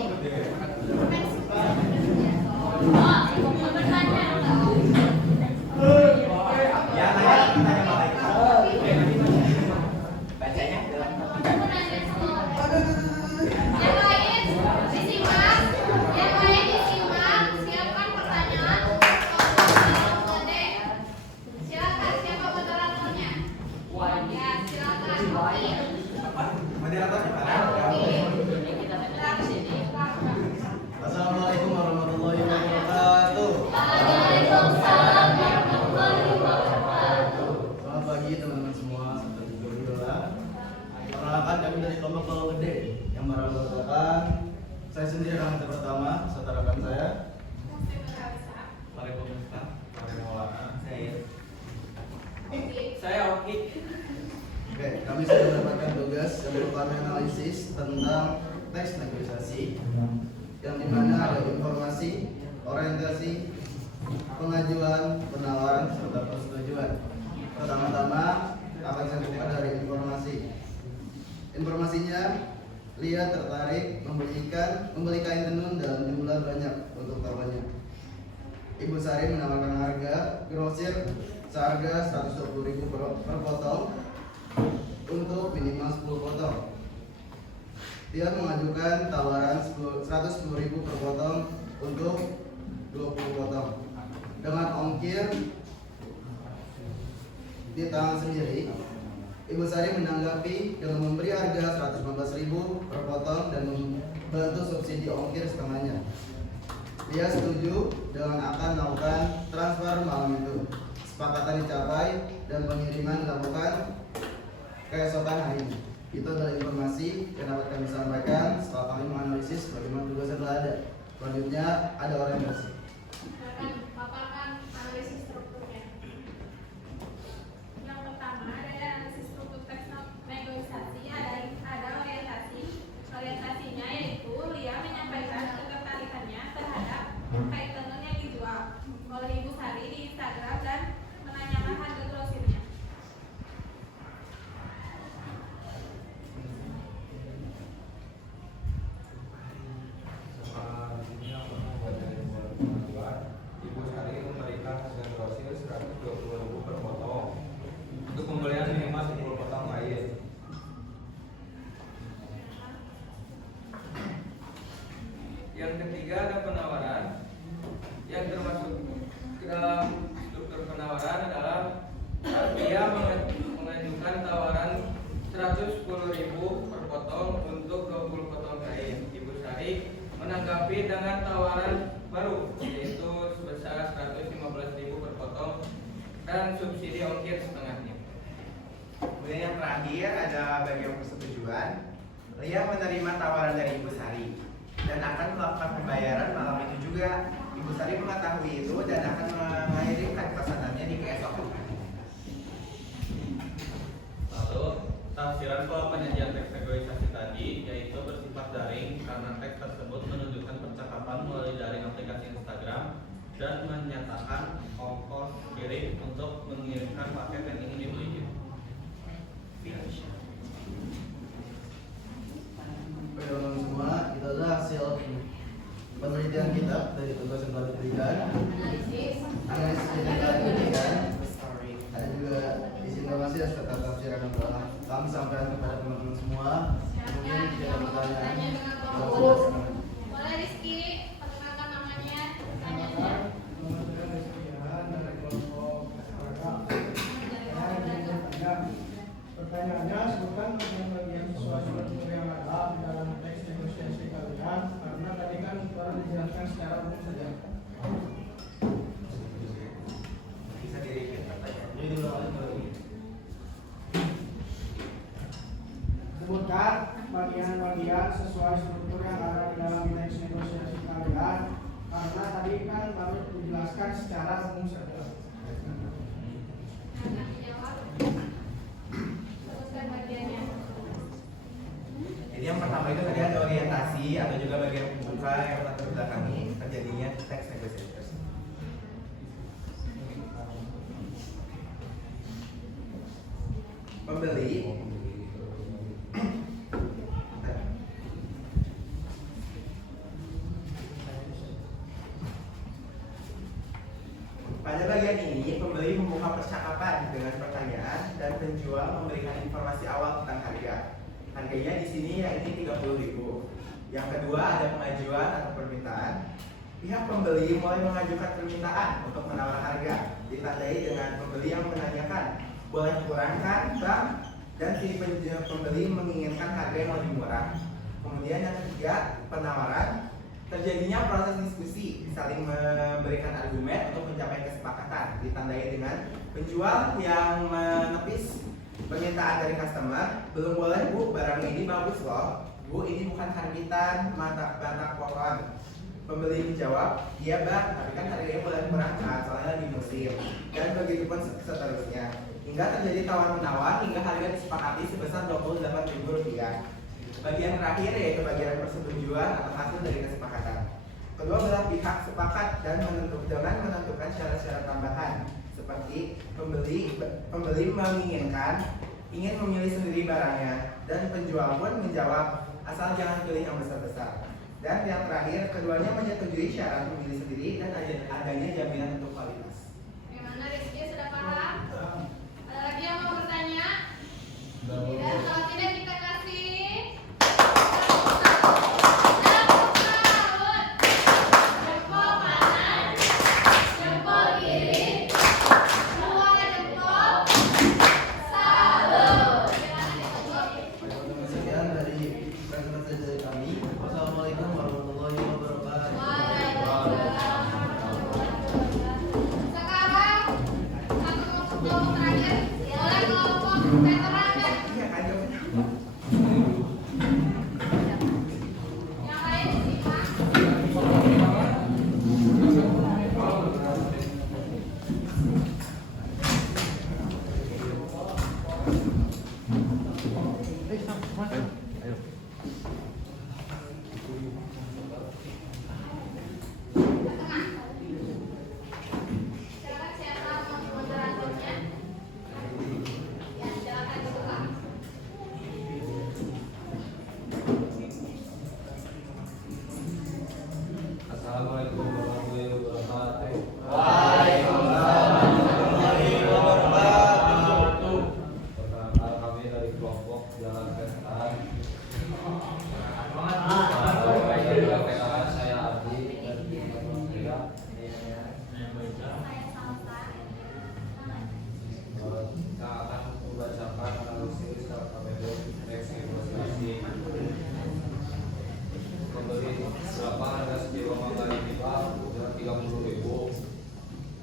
Ya, tanya malaikat. Bacanya Yang lain disimak, siapkan pertanyaan kelompok malam gede. Silakan, siapa moderatornya? Ya, silakan. Oke. moderatornya mana? Assalamualaikum warahmatullahi wabarakatuh. Waalaikumsalam warahmatullahi wabarakatuh. Selamat pagi teman-teman semua, sampai berdoa. Perkenalkan kami dari kelompok Pulau Gede yang merupakan saya sendiri yang pertama, serta rekan saya. Waalaikumsalam. Waalaikumsalam. Oke. Saya Oki. Oke, kami sudah mendapatkan tugas yang merupakan analisis tentang teks negosiasi yang dimana ada informasi, orientasi, pengajuan, penawaran, serta persetujuan. Pertama-tama akan saya buka dari informasi. Informasinya, Lia tertarik membeli kain tenun dalam jumlah banyak untuk tokonya. Ibu Sari menawarkan harga grosir seharga 120.000 per potong untuk minimal 10 potong. Dia mengajukan tawaran 110.000 per potong untuk 20 potong. Dengan ongkir di tangan sendiri, Ibu Sari menanggapi dengan memberi harga 115.000 per potong dan membantu subsidi ongkir setengahnya. Dia setuju dengan akan melakukan transfer malam itu. Kesepakatan dicapai dan pengiriman dilakukan keesokan harinya. Itu adalah informasi yang dapat kami sampaikan setelah kami menganalisis bagaimana tugas yang telah ada. Selanjutnya ada orientasi. Silakan paparkan analisis strukturnya. Yang pertama ada analisis struktur teks negosiasi, ada orientasi. Orientasinya yaitu Lia menyampaikan ketertarikannya terhadap kain tenun yang dijual oleh Ibu Sari di Instagram dan menanyakan harga grosirnya. Ibu Sari memberikan harga grosir 120.000 per potong untuk pembelian minimal 10 potong kain. Yang ketiga ada penawaran yang termasuk ke dalam struktur penawaran adalah dia mengajukan tawaran 110.000 per potong untuk 20 potong kain. Ibu Sari menanggapi dengan tawaran baru yaitu sebesar 115.000 per potong dan subsidi ongkir setengahnya. Kemudian yang terakhir ada bagian persetujuan. Lia menerima tawaran dari Ibu Sari dan akan melakukan pembayaran malam itu juga. Ibu Sari mengetahui itu dan akan mengirimkan pesanannya di keesokan hari. Lalu, tafsiran pola penyajian teks negosiasi tadi yaitu bersifat daring karena teks tersebut menunjukkan percakapan melalui daring aplikasi Instagram dan menyatakan ongkos kirim untuk mengirimkan paket yang ingin dibeli. Oke teman-teman semua, itu adalah hasil penelitian kita dari tugas yang telah diberikan. Analisis yang telah diberikan. Ada juga isi informasi dan serta tafsiran yang telah kami sampaikan kepada teman-teman semua. Mungkin tidak ada pertanyaan. Boleh Rizky, perkenalkan namanya, pertanyaannya. Nama saya Rizky Ihan dari kelompok Paragraf. transaksi atau juga bagian pembuka yang latar belakangi terjadinya tax negotiation. Pembeli pada bagian ini, pembeli membuka percakapan dengan pertanyaan dan penjual memberikan informasi awal tentang harga. Harganya di sini yang ini 30.000. Yang kedua ada pengajuan atau permintaan. Pihak pembeli mulai mengajukan permintaan untuk menawar harga, ditandai dengan pembeli yang menanyakan boleh kurangkan bang, dan si pembeli menginginkan harga yang lebih murah. Kemudian yang ketiga penawaran. Terjadinya proses diskusi, saling memberikan argumen untuk mencapai kesepakatan, ditandai dengan penjual yang menepis permintaan dari customer. Belum boleh bu, barang ini bagus loh bu, ini bukan karbitan batang pohon. Pembeli menjawab, iya bang, tapi kan harganya boleh kurangkan soalnya lagi musim. Dan begitu pun seterusnya, hingga terjadi tawar menawar hingga harga disepakati sebesar Rp28.000. Bagian terakhir yaitu bagian persetujuan atau hasil dari kesepakatan. Kedua belah pihak sepakat dan menentukan syarat-syarat tambahan seperti pembeli ingin memilih sendiri barangnya, dan penjual pun menjawab asal jangan pilih yang besar-besar. Dan yang terakhir, keduanya menyetujui syarat memilih sendiri dan adanya jaminan untuk kualitas. Bagaimana Rizky, sudah paham? Ada lagi yang mau bertanya? Tidak, kalau tidak kita kasih jempol kanan, jempol kiri, dua jempol, salut. Sekian dari presentasi dari kami. Wassalamualaikum warahmatullahi wabarakatuh. Waalaikumsalam. Sekarang satu kelompok terakhir, boleh kelompok veteran dan Iya kan jawabannya? yang lain disimak. Silakan siapa mau moderatornya? Ya, silakan dibuka. Assalamualaikum warahmatullahi wabarakatuh. Waalaikumsalam warahmatullahi wabarakatuh. Perkenalkan kami dari kelompok Jalan Veteran. Veteran saya Ardi dan teman-teman saya. Kita akan membacakan analisis KPB teks negosiasi. Pembeli berapa harga sejiwa mangga yang kita udah 30.000.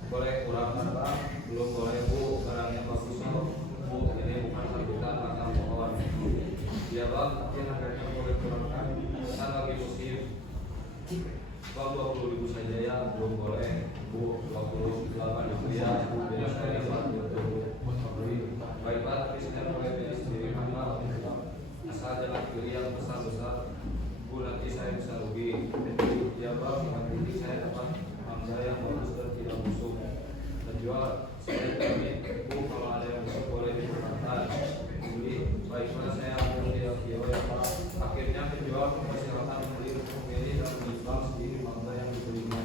Boleh kurangkan bang? Belum boleh bu, barangnya bagus kok bu, ini bukan karbitan batang pohon. Iya bang, tapi harganya boleh kurangkan, kan lagi musim. Bang 20.000 saja ya, belum boleh bu, 28.000 ya, beda sekali bang gitu. Baiklah, tapi saya boleh pilih sendiri mangga, asal jangan pilih yang besar-besar. Bu, nanti saya bisa rugi. Ya bang, yang penting saya dapat mangga yang bagus dan tidak busuk. Penjual, saya jamin bu, kalau ada yang busuk boleh diperlukan. Beli, baiklah saya ambil tidak kiau ya pak. Akhirnya penjual mempersilahkan membeli untuk memilih dan menjual sendiri mangga yang dibelinya.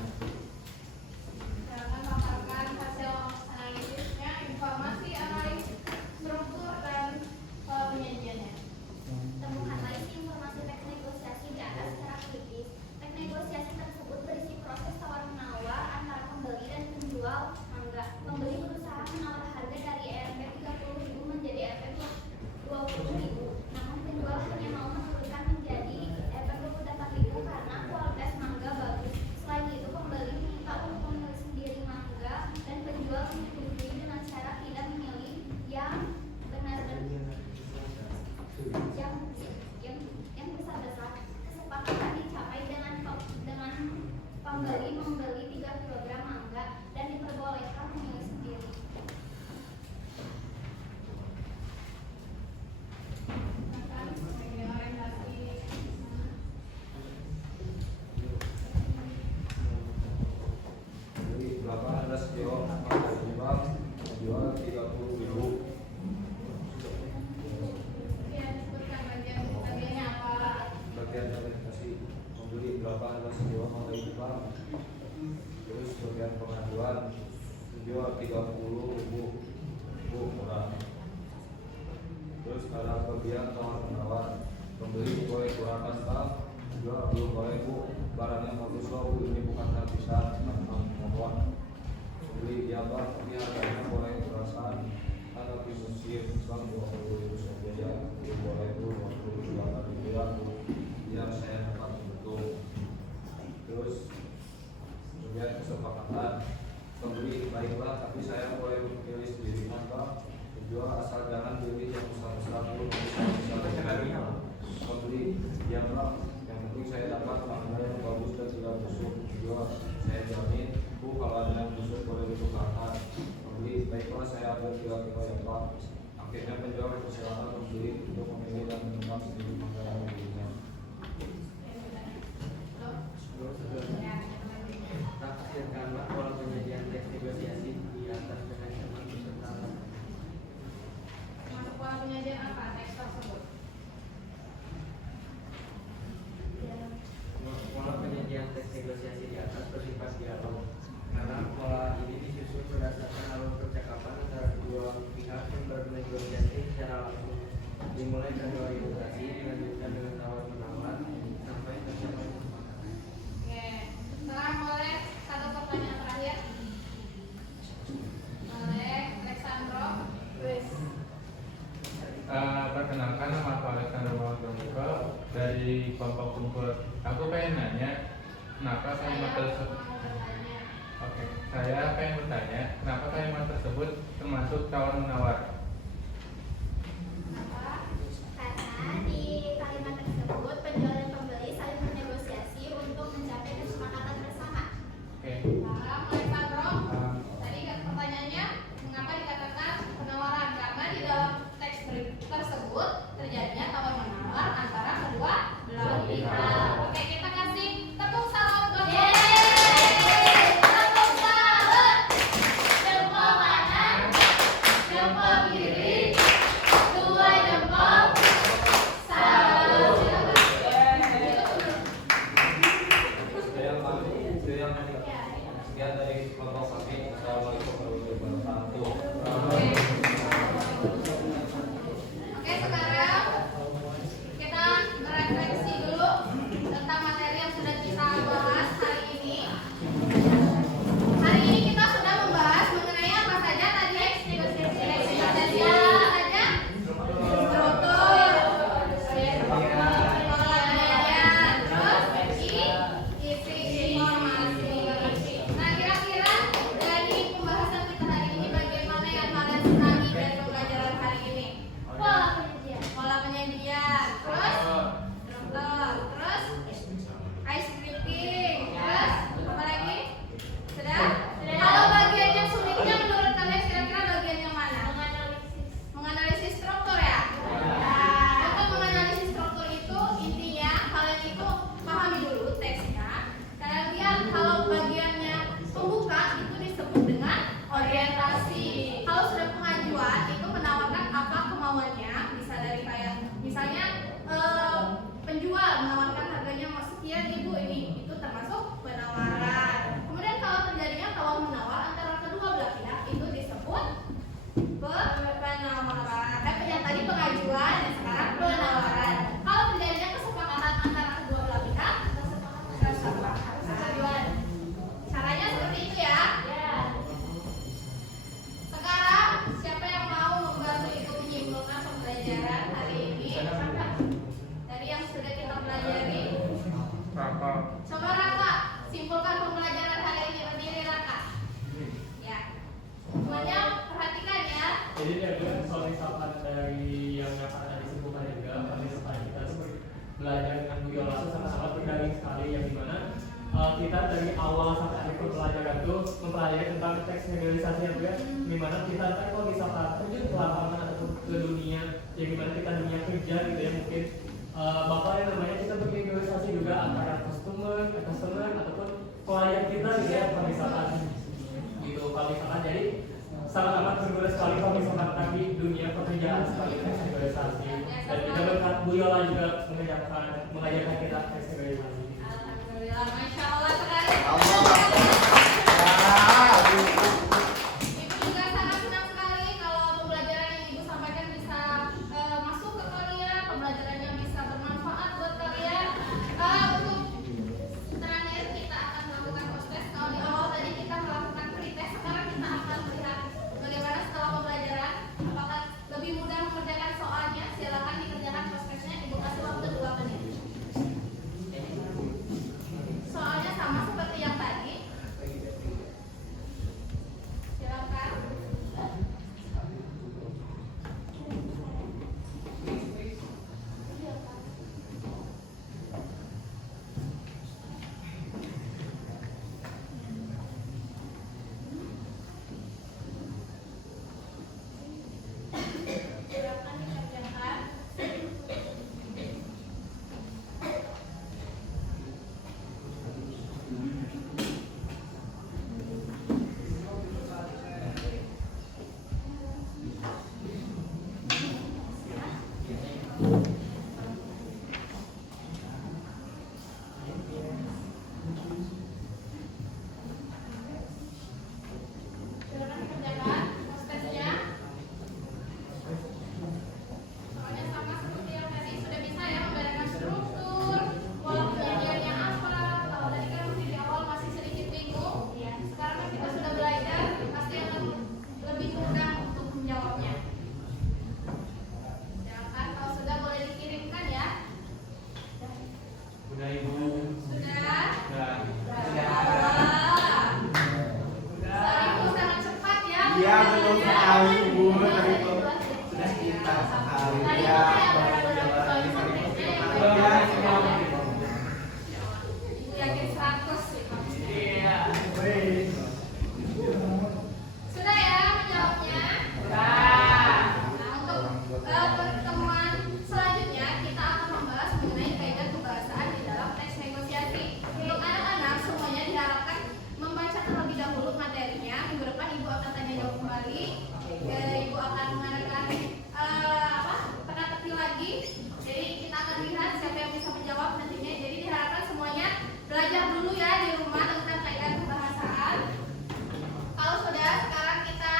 Silakan paparkan hasil analisisnya, informasi analis struktur dan penyajiannya. Temukanlah isi informasi teks negosiasi di atas secara kritis. Teks negosiasi tersebut berisi proses tawar-menawar antara pembeli dan penjual mangga. Pembeli 30 Bu murah. Terus ada bagian tawar menawar, pembeli boleh kurangkan Pak, jual belum boleh Bu, barangnya bagus loh Bu, ini bukan gratisan, mohon. Pembeli dia Pak, tapi harganya boleh kerasan, ada di musim Islam 20.000 saja, belum boleh Bu, 20 jualan dibilang Bu, biar saya dapat betul. Terus kemudian kesepakatan, pembeli baiklah, tapi saya boleh pilih sendiri Pak. Jual asal jangan pilih yang besar-besar dulu, pembeli diamlah, yang penting saya dapat makanan yang bagus dan tidak busuk. Jual saya jamin Bu, kalau ada yang busuk boleh ditukarkan. Pembeli baiklah, saya ambil 3 kilo ya Pak. Akhirnya penjual persilakan pembeli untuk memilih dan menentukan sendiri makanan yang dibelinya. Tafsirkanlah pola penyajian teks negosiasi di atas dengan cermat beserta Masuk pola penyajian apa teks tersebut? pola penyajian teks negosiasi di atas bersifat dialog. Karena pola ini disusun berdasarkan alur percakapan antara kedua pihak yang bernegosiasi secara langsung, dimulai dari orientasi, dilanjutkan dengan tawar menawar sampai tercapai kesepakatan. Oke, sekarang boleh satu pertanyaan terakhir oleh Alexandro. Wes. Perkenalkan, nama aku Alexander Maulana dari kelompok Kumpul. Aku pengen nanya, kenapa kalimat tersebut? Oke, saya pengen bertanya, kenapa kalimat tersebut termasuk tawar menawar? Karena di kalimat tersebut penjual dan pembeli saling bernegosiasi untuk mencapai kesepakatan bersama. Oke. Sekarang Alexandro, tadi pertanyaannya mengapa dikatakan penawaran? Karena di dalam teks tersebut terjadinya tawar menawar antara kedua belah pihak. Oke, kita kasih tepuk salam buat tepuk salam. Jempol kanan, jempol kiri, 2 jempol. Salam. Sekian dari kelompok kami. Assalamualaikum warahmatullahi wabarakatuh. Oke, sekarang kita merefleksi dulu tentang materi yang sudah kita bahas hari ini. Hari ini kita sudah membahas mengenai apa saja tadi? Negosiasi apa saja? Struktur, pola penyajian, terus isi informasi. Nah, kira-kira dari pembahasan kita hari ini bagaimana yang kalian senangi dari pembelajaran hari ini? Pola penyajian, terus struktur, terus ice breaking, terus apa lagi? Sudah? Kalau bagian yang sulitnya menurut kalian kira-kira bagian yang mana? Menganalisis struktur ya? Nah, untuk menganalisis struktur itu intinya kalian itu pahami dulu teksnya. Kalian lihat kalau bagiannya pembuka itu disebut dengan orientasi. Kalau sudah pengajuan itu menawarkan apa kemauannya, bisa dari kayak misalnya penjual menawarkan harganya sekian ribu, ini itu termasuk penawaran. Kemudian kalau terjadinya tawar menawar antara kedua belah pihak itu disebut penawaran. Yang tadi pengajuan dan sekarang penawaran. Kalau terjadinya kesepakatan antara kedua belah pihak, kesepakatan. Caranya seperti itu ya. Sekarang siapa yang mau membantu ibu menyimpulkan pembelajaran hari ini dari yang sudah kita pelajari? Raka. Coba Raka, simpulkan pembelajaran hari ini. Berdiri Raka. Ya. Semuanya perhatikan ya. Jadi kalau misalkan dari yang akan disimpulkan juga, kami kita tuh belajar dengan Bu Yola itu sama-sama berdaging sekali, yang dimana kita dari awal sampai akhir pembelajaran itu mempelajari tentang teks negosiasi yang ya, dimana kita ntar kalau misalkan terjun ke lapangan ataupun ke dunia, ya gimana kita dunia kerja gitu ya, mungkin bakal yang namanya kita bernegosiasi juga antara customer ataupun klien kita gitu ya, kalau misalkan gitu, kalau misalkan jadi sangat-sangat berguna sekali kalau misalkan tadi dunia pekerjaan sekali teks negosiasi, dan kita berkat Bu Yola juga mengajarkan kita teks negosiasi. Alhamdulillah, Masya Allah sekali. Ibu juga Iya betul sekali Bu, tapi kok sudah kita sekali ya. Yakin 100 sih. Iya. Sudah ya menjawabnya? Nah, untuk pertemuan selanjutnya kita akan membahas mengenai kaidah kebahasaan di dalam teks negosiasi. Untuk anak-anak semuanya diharapkan membaca terlebih dahulu materinya. Minggu depan Ibu akan tanya jawab kembali. Ibu akan mengadakan teka-teki lagi. Jadi kita akan lihat siapa yang bisa menjawab nantinya. Jadi diharapkan semuanya belajar dulu ya di rumah tentang kaidah kebahasaan. Kalau sudah, sekarang kita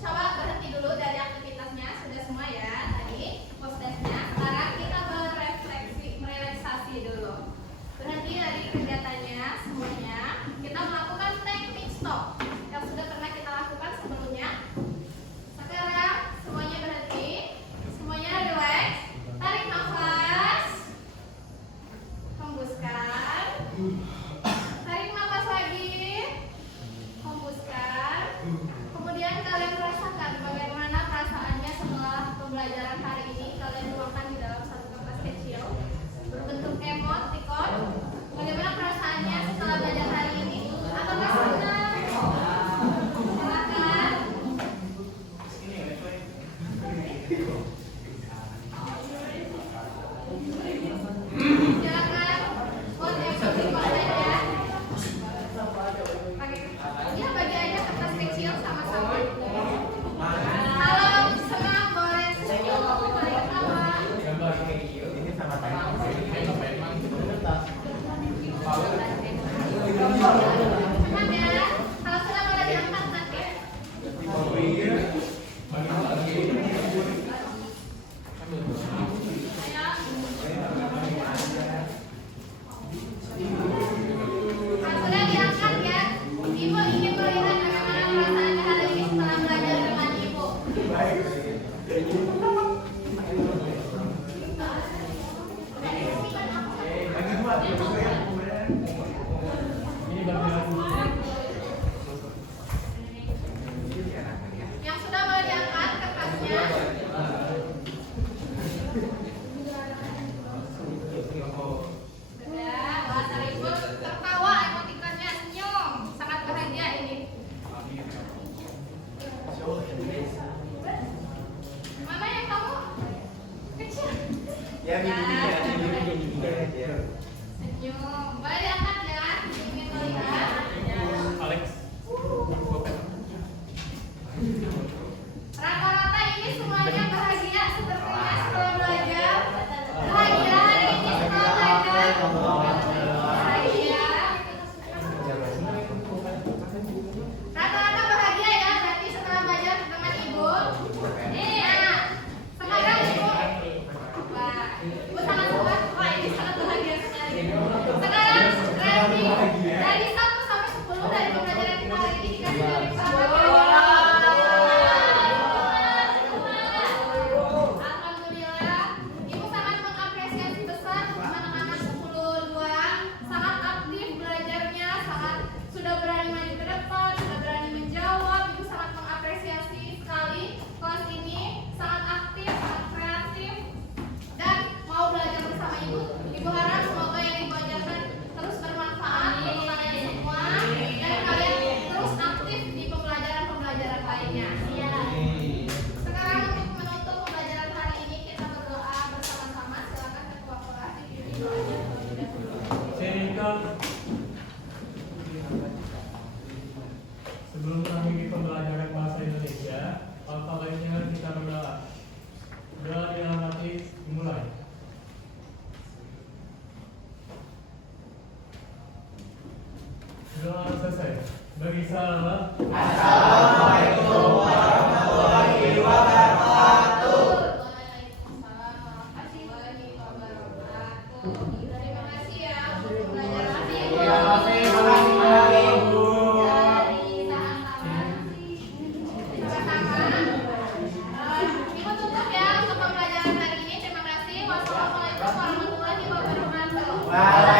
coba berhenti dulu dari aktivitasnya. Sudah semua ya tadi postesnya. Sekarang kita merelaksasi dulu. Berhenti dari kegiatannya semuanya. Kita melakukan teknik stop yang sudah pernah kita lakukan sebelumnya. Sekarang semuanya berhenti, semuanya relax, tarik nafas, hembuskan, tarik nafas lagi, hembuskan. Kemudian kalian rasakan bagaimana perasaannya setelah pembelajaran hari ini. Kalian tuangkan di dalam satu kertas kecil berbentuk emoticon. Bagaimana perasaannya setelah belajar hari ini? Apakah senang? Silakan. Silakan. Buat yang emoticon aja. Ya bagi aja kertas kecil sama-sama. Kalau senang boleh senyum, boleh ketawa. Ini sama tadi. Senang ya. Kalau senang boleh diangkat nanti. Kalau sudah diangkat ya. Ibu ingin melihat bagaimana perasaannya hari ini setelah belajar dengan Ibu. Bagi dua, ya. Ini bagian Yang sudah boleh diangkat kertasnya. Sudah, bahasa Ibu tertawa emotikonnya senyum, sangat bahagia ini. Mana yang kamu kecil? Ya gini ya. Senyum, boleh diangkat ya. Ingin melihat. Alex. Rata-rata ini semuanya bahagia sepertinya setelah belajar. Bahagia hari ini setelah belajar. Bahagia. Rata-rata bahagia ya berarti setelah belajar dengan Ibu. Nah, sekarang Ibu. Wah, Ibu sangat senang. Wah, ini sangat bahagia sekali. Sekarang rating dari 1 sampai 10 dari pembelajaran kita hari ini dikasih dari berapa? Alhamdulillah, Ibu sangat mengapresiasi besar anak-anak 10 sangat aktif belajarnya, sangat sudah berani maju ke depan, sudah berani menjawab. Ibu sangat mengapresiasi sekali kelas ini, sangat aktif, sangat kreatif, dan mau belajar bersama Ibu. Ibu harap semoga yang Ibu ajarkan terus bermanfaat untuk kalian semua dan kalian terus aktif di pembelajaran-pembelajaran lainnya. Sekarang untuk menutup pembelajaran hari ini kita berdoa bersama-sama. Silakan ketua kelas dipimpin doanya terlebih dahulu. Senior. Sebelum mengakhiri pembelajaran bahasa Indonesia, alfa lainnya kita berdoa. Doa dihormati dimulai. Doa selesai. Bagi salam. Assalamualaikum warahmatullahi wabarakatuh. Waalaikumsalam warahmatullahi wabarakatuh. Terima kasih ya untuk pembelajaran hari ini. Terima kasih, makasih Ibu. Dari tahan-tahan. Pertama, Ibu tutup ya untuk pembelajaran hari ini. Terima kasih. Wassalamualaikum warahmatullahi wabarakatuh. Waalaikumsalam.